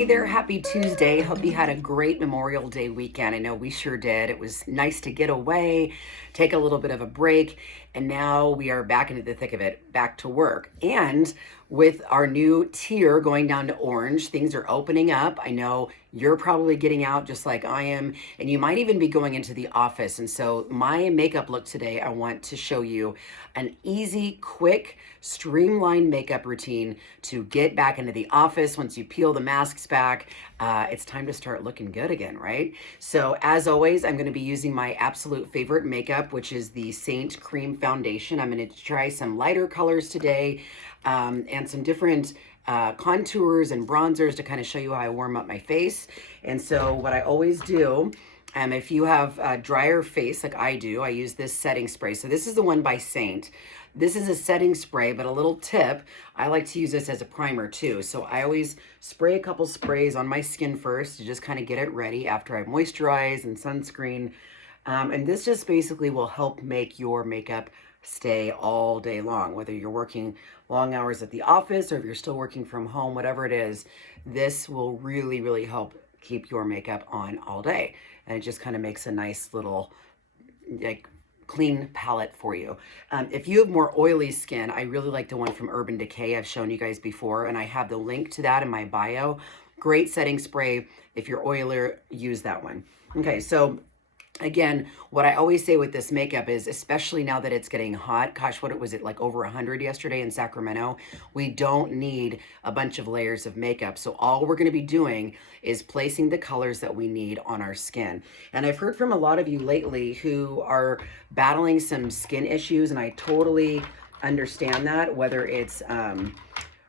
Hey there, happy Tuesday. Hope you had a great Memorial Day weekend. I know we sure did. It was nice to get away, take a little bit of a break, and now we are back into the thick of it, back to work. And with our new tier going down to orange, things are opening up. I know you're probably getting out just like I am, and you might even be going into the office. And so my makeup look today, I want to show you an easy, quick, streamlined makeup routine to get back into the office once you peel the masks back. It's time to start looking good again, right? So as always, I'm going to be using my absolute favorite makeup, which is the Seint Cream Foundation. I'm going to try some lighter colors today and some different contours and bronzers to kind of show you how I warm up my face. And so what I always do, if you have a drier face like I do, I use this setting spray. So this is the one by Seint. This is a setting spray, but a little tip, I like to use this as a primer too. So I always spray a couple sprays on my skin first to just kind of get it ready after I moisturize and sunscreen. And this just basically will help make your makeup stay all day long, whether you're working long hours at the office or if you're still working from home, whatever it is, this will really, really help keep your makeup on all day. And it just kind of makes a nice little like clean palette for you. If you have more oily skin, I really like the one from Urban Decay. I've shown you guys before, and I have the link to that in my bio. Great setting spray. If you're oilier, use that one. Okay, so again, what I always say with this makeup is, especially now that it's getting hot, gosh, what was it, like over 100 yesterday in Sacramento? We don't need a bunch of layers of makeup. So all we're gonna be doing is placing the colors that we need on our skin. And I've heard from a lot of you lately who are battling some skin issues, and I totally understand that, whether it's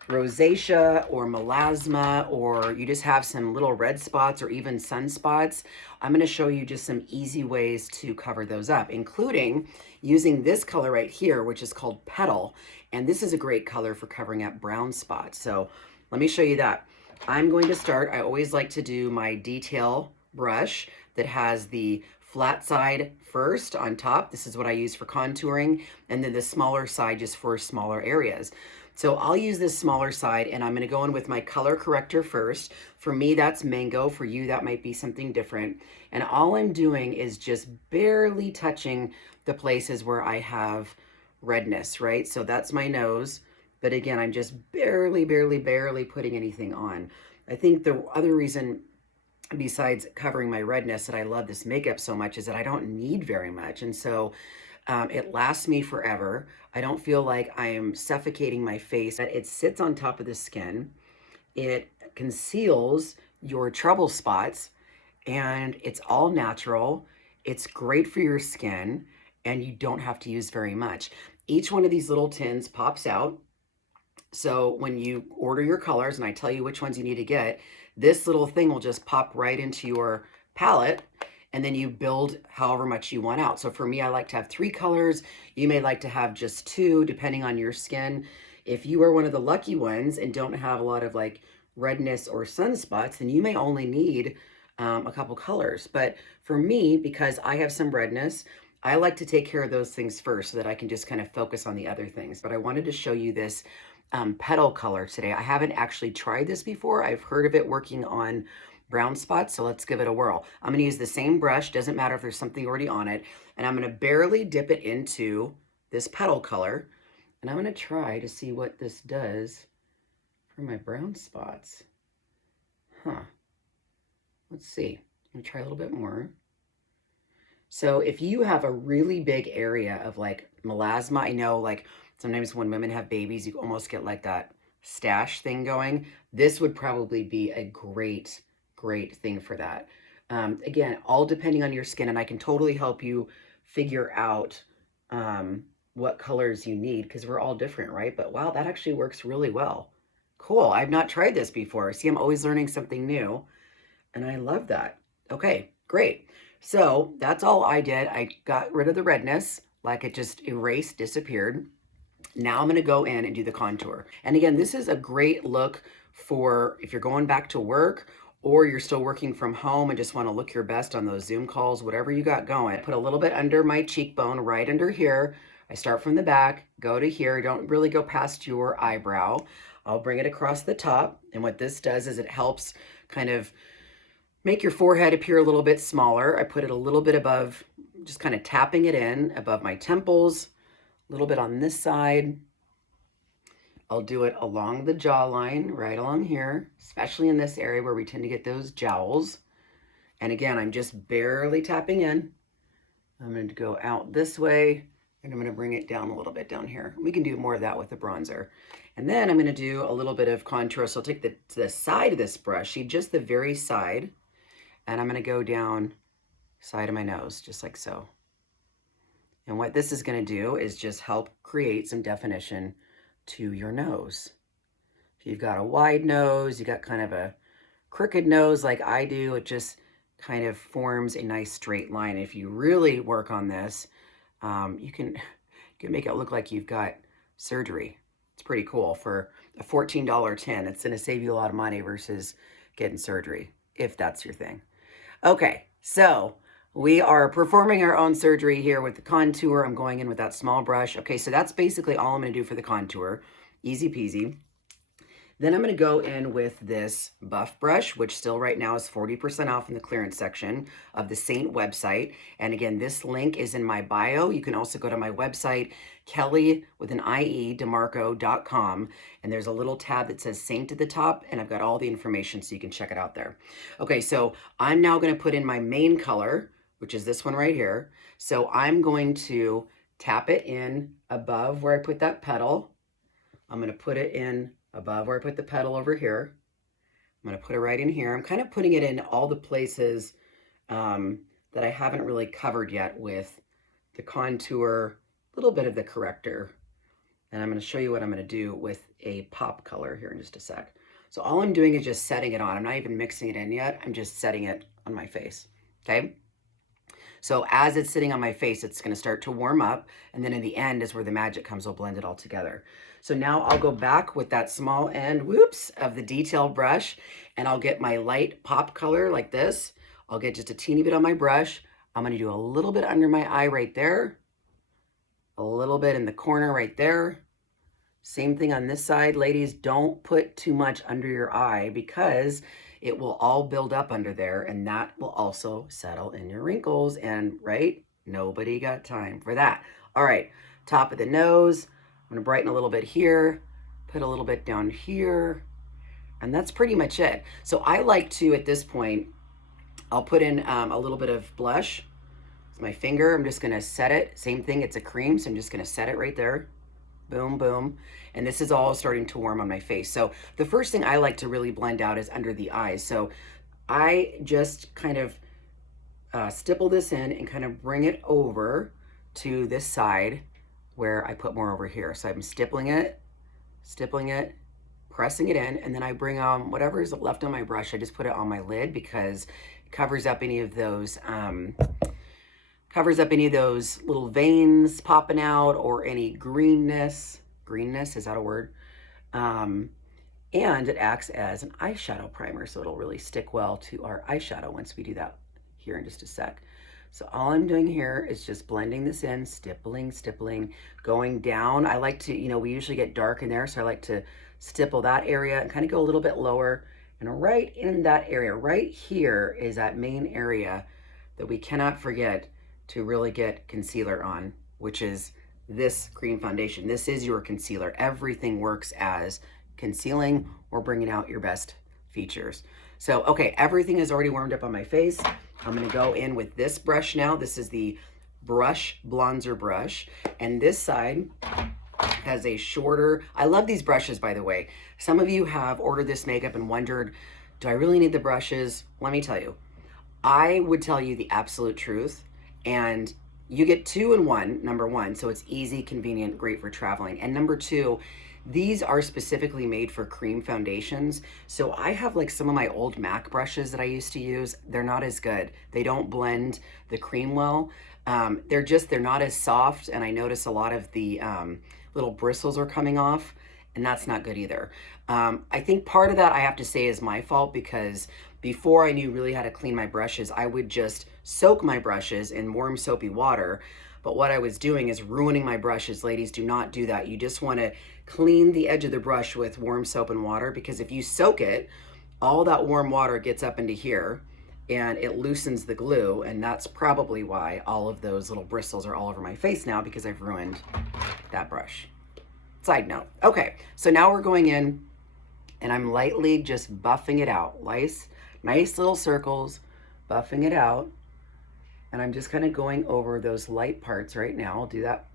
rosacea or melasma, or you just have some little red spots or even sunspots. I'm going to show you just some easy ways to cover those up, including using this color right here, which is called Petal. And this is a great color for covering up brown spots. So let me show you that. I'm going to start, I always like to do my detail brush that has the flat side first on top. This is what I use for contouring, and then the smaller side just for smaller areas. So I'll use this smaller side, and I'm going to go in with my color corrector first. For me, that's Mango. For you, that might be something different. And all I'm doing is just barely touching the places where I have redness, right? So that's my nose. But again, I'm just barely putting anything on. I think the other reason, besides covering my redness, that I love this makeup so much is that I don't need very much. And so it lasts me forever. I don't feel like I am suffocating my face. It sits on top of the skin. It conceals your trouble spots, and it's all natural. It's great for your skin, and you don't have to use very much. Each one of these little tins pops out. So when you order your colors, and I tell you which ones you need to get, this little thing will just pop right into your palette, and then you build however much you want out. So for me, I like to have 3 colors. You may like to have just 2, depending on your skin. If you are one of the lucky ones and don't have a lot of like redness or sunspots, then you may only need a couple colors. But for me, because I have some redness, I like to take care of those things first so that I can just kind of focus on the other things. But I wanted to show you this Petal color today. I haven't actually tried this before. I've heard of it working on brown spots, so let's give it a whirl. I'm gonna use the same brush, doesn't matter if there's something already on it, and I'm gonna barely dip it into this Petal color, and I'm gonna try to see what this does for my brown spots. Let's see. I'm gonna try a little bit more. So if you have a really big area of like melasma, I know like sometimes when women have babies, you almost get like that stash thing going. This would probably be a great thing for that. Again, all depending on your skin, and I can totally help you figure out what colors you need, because we're all different, right? But wow, that actually works really well. Cool, I've not tried this before. See, I'm always learning something new, and I love that. Okay, great. So that's all I did. I got rid of the redness, like it just erased, disappeared. Now I'm gonna go in and do the contour. And again, this is a great look for if you're going back to work, or you're still working from home and just want to look your best on those Zoom calls, whatever you got going. I put a little bit under my cheekbone, right under here. I start from the back, go to here. Don't really go past your eyebrow. I'll bring it across the top. And what this does is it helps kind of make your forehead appear a little bit smaller. I put it a little bit above, just kind of tapping it in above my temples, a little bit on this side. I'll do it along the jawline, right along here, especially in this area where we tend to get those jowls. And again, I'm just barely tapping in. I'm going to go out this way, and I'm going to bring it down a little bit down here. We can do more of that with the bronzer. And then I'm going to do a little bit of contour. So I'll take the side of this brush, just the very side, and I'm going to go down side of my nose, just like so. And what this is going to do is just help create some definition to your nose. If you've got a wide nose, you got kind of a crooked nose like I do, it just kind of forms a nice straight line. If you really work on this, you can make it look like you've got surgery. It's pretty cool for a $14 tin. It's going to save you a lot of money versus getting surgery, if that's your thing. Okay, so we are performing our own surgery here with the contour. I'm going in with that small brush. Okay, so that's basically all I'm going to do for the contour. Easy peasy. Then I'm going to go in with this buff brush, which still right now is 40% off in the clearance section of the Seint website. And again, this link is in my bio. You can also go to my website, Kellie with an IE, DeMarco.com. And there's a little tab that says Seint at the top, and I've got all the information so you can check it out there. Okay, so I'm now going to put in my main color, which is this one right here. So I'm going to tap it in above where I put that petal. I'm going to put it in above where I put the petal over here. I'm going to put it right in here. I'm kind of putting it in all the places that I haven't really covered yet with the contour, a little bit of the corrector. And I'm going to show you what I'm going to do with a pop color here in just a sec. So all I'm doing is just setting it on. I'm not even mixing it in yet. I'm just setting it on my face. Okay. So as it's sitting on my face, it's going to start to warm up. And then in the end is where the magic comes. We'll blend it all together. So now I'll go back with that small end, whoops, of the detail brush, and I'll get my light pop color like this. I'll get just a teeny bit on my brush. I'm going to do a little bit under my eye right there. A little bit in the corner right there. Same thing on this side. Ladies, don't put too much under your eye because it will all build up under there, and that will also settle in your wrinkles. And right, nobody got time for that. All right, top of the nose. I'm gonna brighten a little bit here, put a little bit down here, and that's pretty much it. So I like to, at this point, I'll put in a little bit of blush. With my finger, I'm just gonna set it. Same thing, it's a cream, so I'm just gonna set it right there. Boom, boom. And this is all starting to warm on my face. So the first thing I like to really blend out is under the eyes. So I just kind of stipple this in and kind of bring it over to this side where I put more over here. So I'm stippling it, pressing it in, and then I bring on whatever is left on my brush. I just put it on my lid because it covers up any of those little veins popping out or any greenness, is that a word? And it acts as an eyeshadow primer, so it'll really stick well to our eyeshadow once we do that here in just a sec. So all I'm doing here is just blending this in, stippling, going down. I like to, we usually get dark in there, so I like to stipple that area and kind of go a little bit lower. And right in that area, right here is that main area that we cannot forget to really get concealer on, which is this cream foundation. This is your concealer. Everything works as concealing or bringing out your best features. So, okay, everything is already warmed up on my face. I'm gonna go in with this brush now. This is the Brush Bronzer brush. And this side has a shorter, I love these brushes, by the way. Some of you have ordered this makeup and wondered, do I really need the brushes? Let me tell you, I would tell you the absolute truth. And you get 2 in 1, number 1, so it's easy, convenient, great for traveling. And number 2, these are specifically made for cream foundations. So I have like some of my old MAC brushes that I used to use. They're not as good. They don't blend the cream well. They're not as soft, and I notice a lot of the little bristles are coming off, and that's not good either. I think part of that I have to say is my fault, because before I knew really how to clean my brushes, I would just soak my brushes in warm soapy water. But what I was doing is ruining my brushes. Ladies, do not do that. You just want to clean the edge of the brush with warm soap and water, because if you soak it, all that warm water gets up into here and it loosens the glue, and that's probably why all of those little bristles are all over my face now, because I've ruined that brush. Side note. Okay, so now we're going in and I'm lightly just buffing it out. Nice little circles, buffing it out. And I'm just kind of going over those light parts right now. I'll do that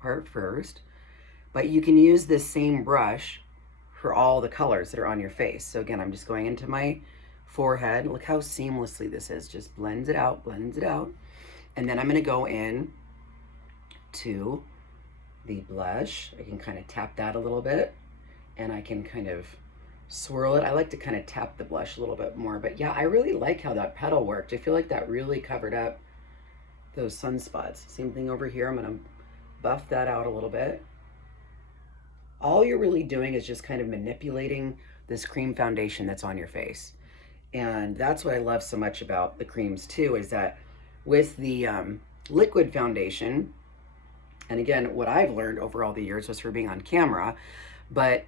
part first. But you can use this same brush for all the colors that are on your face. So again, I'm just going into my forehead. Look how seamlessly this is. Just blends it out, blends it out. And then I'm gonna go in to the blush. I can kind of tap that a little bit, and I can kind of swirl it. I like to kind of tap the blush a little bit more, but yeah, I really like how that petal worked. I feel like that really covered up those sunspots. Same thing over here. I'm gonna buff that out a little bit. All you're really doing is just kind of manipulating this cream foundation that's on your face. And that's what I love so much about the creams too, is that with the liquid foundation, and again, what I've learned over all the years was for being on camera, but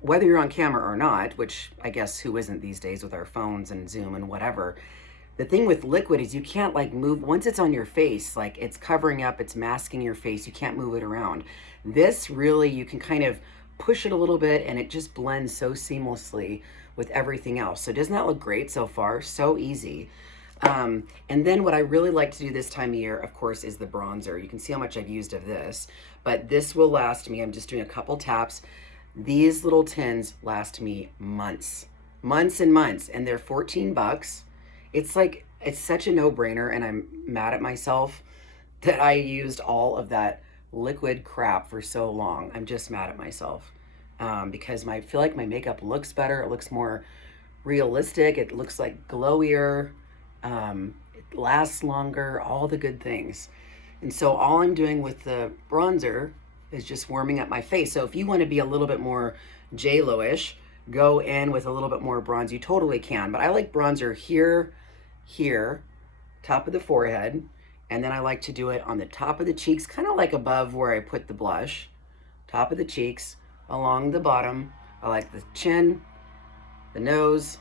whether you're on camera or not, which I guess who isn't these days with our phones and Zoom and whatever, the thing with liquid is you can't like move, once it's on your face, like it's covering up, it's masking your face, you can't move it around. This really, you can kind of push it a little bit and it just blends so seamlessly with everything else. So doesn't that look great so far? So easy. And then what I really like to do this time of year, of course, is the bronzer. You can see how much I've used of this, but this will last me. I'm just doing a couple taps. These little tins last me months and months, and they're 14 bucks. It's like, it's such a no-brainer, and I'm mad at myself that I used all of that liquid crap for so long. I'm just mad at myself because I feel like my makeup looks better. It looks more realistic. It looks like glowier. It lasts longer, all the good things. And so all I'm doing with the bronzer is just warming up my face. So if you want to be a little bit more J-Lo-ish, go in with a little bit more bronze. You totally can, but I like bronzer here, top of the forehead, and then I like to do it on the top of the cheeks, kind of like above where I put the blush, top of the cheeks, along the bottom. I like the chin, the nose,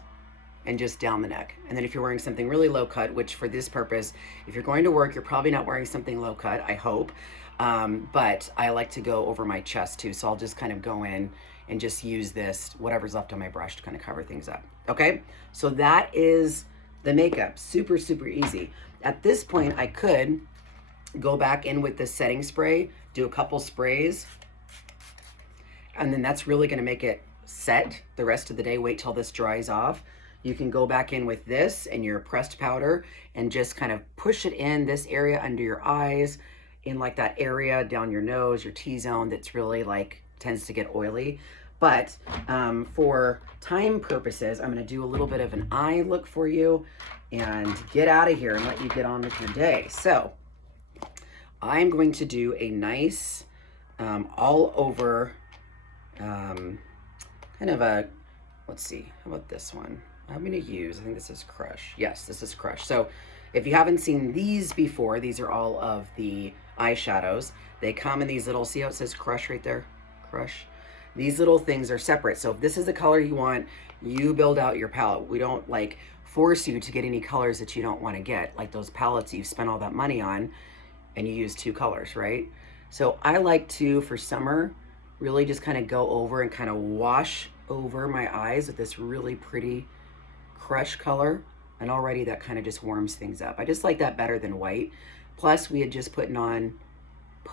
and just down the neck. And then if you're wearing something really low cut, which for this purpose, if you're going to work, you're probably not wearing something low cut, I hope. But I like to go over my chest too. So I'll just kind of go in and just use this, whatever's left on my brush, to kind of cover things up. Okay, so that is the makeup. Super, super easy. At this point, I could go back in with the setting spray, do a couple sprays, and then that's really gonna make it set the rest of the day. Wait till this dries off. You can go back in with this and your pressed powder and just kind of push it in this area under your eyes, in like that area down your nose, your T-zone that's really like tends to get oily. But for time purposes, I'm gonna do a little bit of an eye look for you and get out of here and let you get on with your day. So I'm going to do a nice all over kind of a, let's see, how about this one? I'm gonna use, I think this is Crush. Yes, this is Crush. So if you haven't seen these before, these are all of the eyeshadows. They come in these little, see how it says Crush right there? Crush. These little things are separate. So if this is the color you want, you build out your palette. We don't like force you to get any colors that you don't want to get, like those palettes you've spent all that money on and you use 2 colors, right? So I like to, for summer, really just kind of go over and kind of wash over my eyes with this really pretty Crush color, and already that kind of just warms things up. I just like that better than white. Plus we had just put on,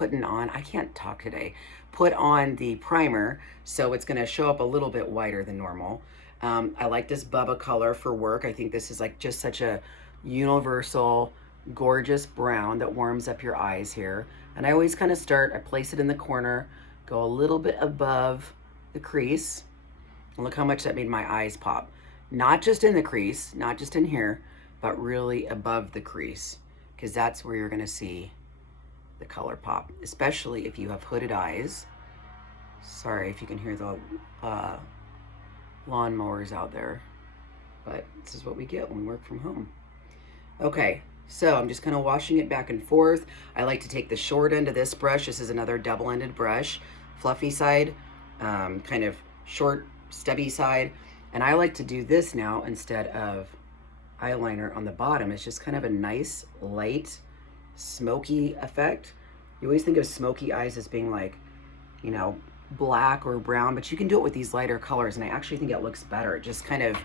I can't talk today, put on the primer, so it's gonna show up a little bit whiter than normal. I like this Bubba color for work. I think this is like just such a universal, gorgeous brown that warms up your eyes here. And I always kind of start, I place it in the corner, go a little bit above the crease. And look how much that made my eyes pop. Not just in the crease, not just in here, but really above the crease, because that's where you're gonna see the color pop, especially if you have hooded eyes. Sorry if you can hear the lawnmowers out there, but this is what we get when we work from home. Okay, so I'm just kind of washing it back and forth. I like to take the short end of this brush. This is another double-ended brush, fluffy side, kind of short, stubby side. And I like to do this now instead of eyeliner on the bottom. It's just kind of a nice, light, smoky effect. You always think of smoky eyes as being like, you know, black or brown, but you can do it with these lighter colors, and I actually think it looks better. It just kind of,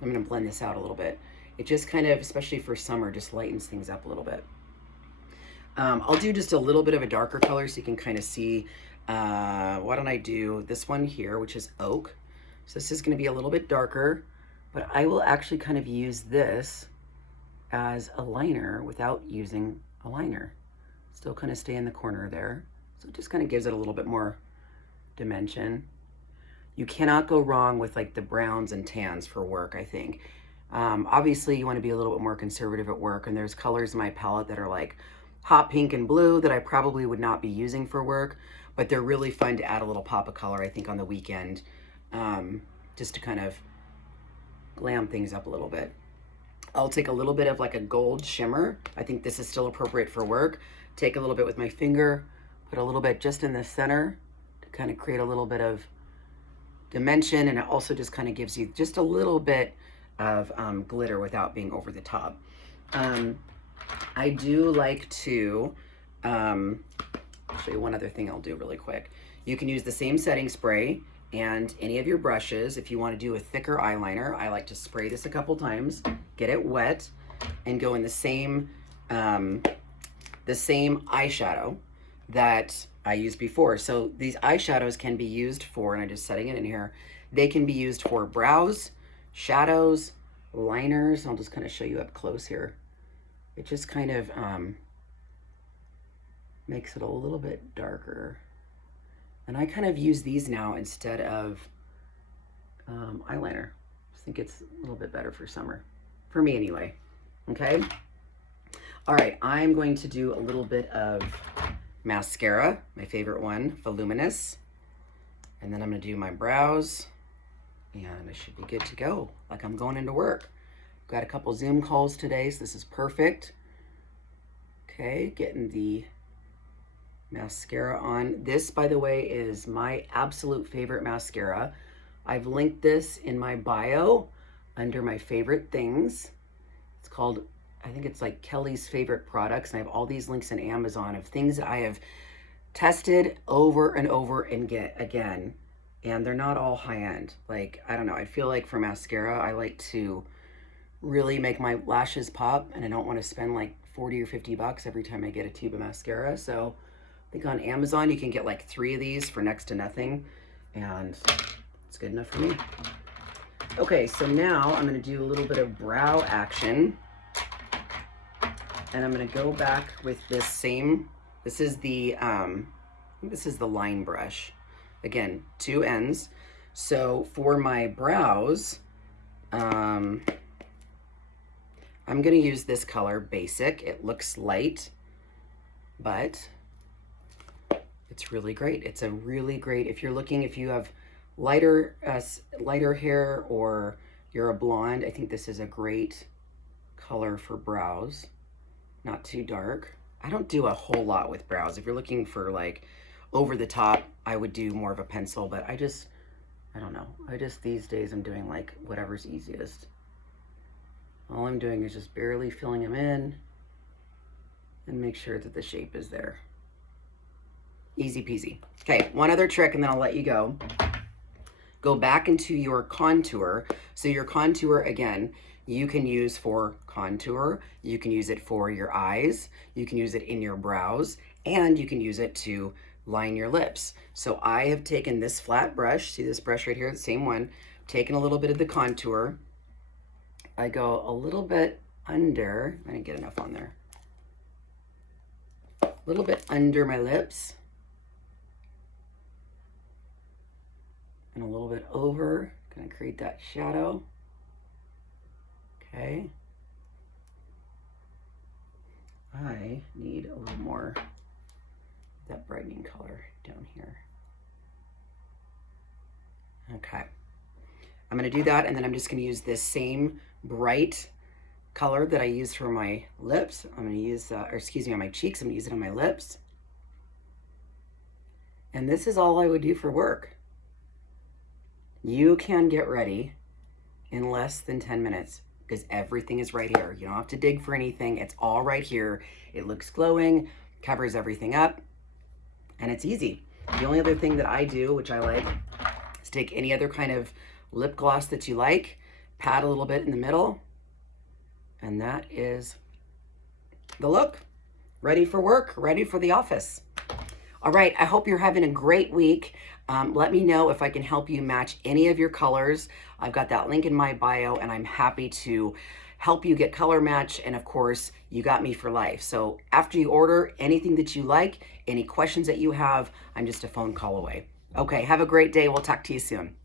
I'm gonna blend this out a little bit. It just kind of, especially for summer, just lightens things up a little bit. I'll do just a little bit of a darker color so you can kind of see. Why don't I do this one here, which is Oak. So this is gonna be a little bit darker, but I will actually kind of use this as a liner without using a liner. Still kind of stay in the corner there. So it just kind of gives it a little bit more dimension. You cannot go wrong with like the browns and tans for work, I think. Obviously you want to be a little bit more conservative at work, and there's colors in my palette that are like hot pink and blue that I probably would not be using for work, but they're really fun to add a little pop of color, I think, on the weekend, just to kind of glam things up a little bit. I'll take a little bit of like a gold shimmer. I think this is still appropriate for work. Take a little bit with my finger, put a little bit just in the center to kind of create a little bit of dimension, and it also just kind of gives you just a little bit of glitter without being over the top. I do like to show you one other thing I'll do really quick. You can use the same setting spray and any of your brushes. If you want to do a thicker eyeliner, I like to spray this a couple times, get it wet, and go in the same eyeshadow that I used before. So these eyeshadows can be used for, and I'm just setting it in here, they can be used for brows, shadows, liners. I'll just kind of show you up close here. It just kind of makes it a little bit darker. And I kind of use these now instead of eyeliner. I think it's a little bit better for summer, for me anyway. Okay. All right, I'm going to do a little bit of mascara, my favorite one, Voluminous. And then I'm gonna do my brows, and I should be good to go, like I'm going into work. Got a couple Zoom calls today, so this is perfect. Okay, getting the mascara on. This, by the way, is my absolute favorite mascara. I've linked this in my bio under my favorite things. It's called, I think it's like Kellie's favorite products, and I have all these links in Amazon of things that I have tested over and over and again, and they're not all high-end. Like, I don't know, I feel like for mascara, I like to really make my lashes pop, and I don't want to spend like 40 or 50 bucks every time I get a tube of mascara. So I think on Amazon you can get like 3 of these for next to nothing, and it's good enough for me. Okay, so now I'm going to do a little bit of brow action, and I'm going to go back with this same, this is the line brush. Again, 2 ends. So for my brows, I'm going to use this color, Basic. It looks light, but it's really great. It's a really great, if you're looking, if you have lighter hair or you're a blonde, I think this is a great color for brows. Not too dark. I don't do a whole lot with brows. If you're looking for like over the top, I would do more of a pencil, but I don't know. These days I'm doing like whatever's easiest. All I'm doing is just barely filling them in and make sure that the shape is there. Easy peasy. Okay, one other trick and then I'll let you go. Go back into your contour. So your contour, again, you can use for contour, you can use it for your eyes, you can use it in your brows, and you can use it to line your lips. So I have taken this flat brush, see this brush right here, the same one, taken a little bit of the contour. I go a little bit under, I didn't get enough on there, a little bit under my lips, and a little bit over, gonna create that shadow. Okay. I need a little more of that brightening color down here. Okay. I'm gonna do that, and then I'm just gonna use this same bright color that I used for my lips. I'm gonna use, or excuse me, on my cheeks. I'm gonna use it on my lips. And this is all I would do for work. You can get ready in less than 10 minutes because everything is right here. You don't have to dig for anything. It's all right here. It looks glowing, covers everything up, and it's easy. The only other thing that I do, which I like, is take any other kind of lip gloss that you like, pat a little bit in the middle, and that is the look. Ready for work, ready for the office. All right, I hope you're having a great week. Let me know if I can help you match any of your colors. I've got that link in my bio, and I'm happy to help you get color match. And of course, you got me for life. So after you order anything that you like, any questions that you have, I'm just a phone call away. Okay, have a great day. We'll talk to you soon.